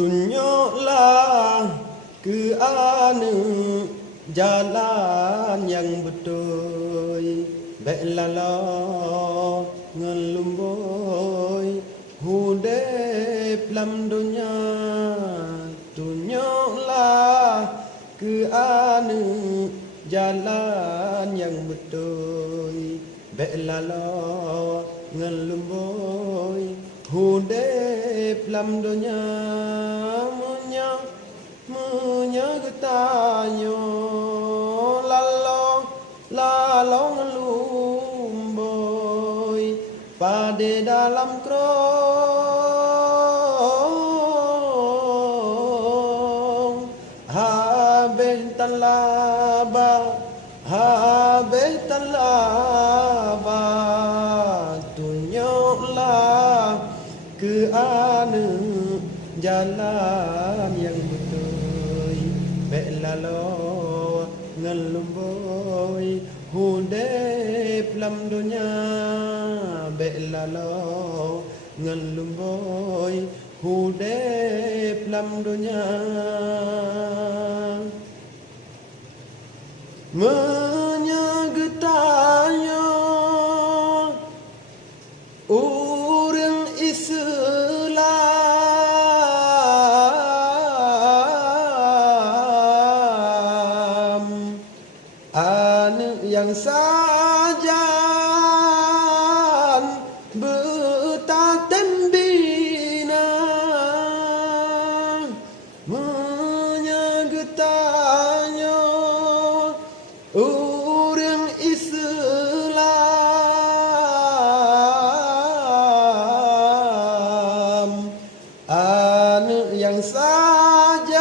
tunjuklah ke anu jalan yang betul. Baiklah lo ngelumboi hudep lam dunia. Tunjuklah ke anu jalan yang betul. Baiklah lo ngelumboi hudep lam dunia. Munya getayo lalong ngelumboi pada dalam krong. Habis talaba tunjuklah ke anu jalan yang betul. Baiklah lo ngelumboi hudep lam dunia. Baiklah lo ngelumboi hudep lam dunia. Menyegetanya orang Islam anu yang sajan betatem bina. Menyegetanya orang Islam anu yang sajan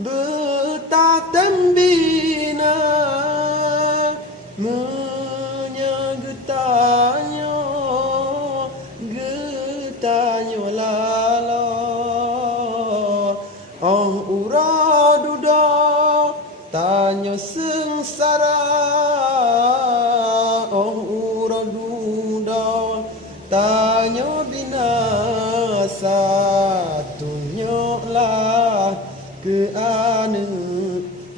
betatem bina. Getanya lalo uraduda tanya sengsara. Uraduda tanya binasa. Tunjuklah ke anu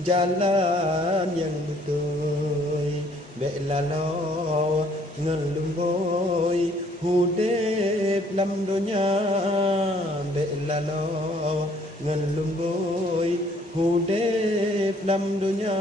jalan yang betul. Baiklah lo ngelumboi hudep lam dunia. Baiklah lo ngelumboi hudep lam dunia.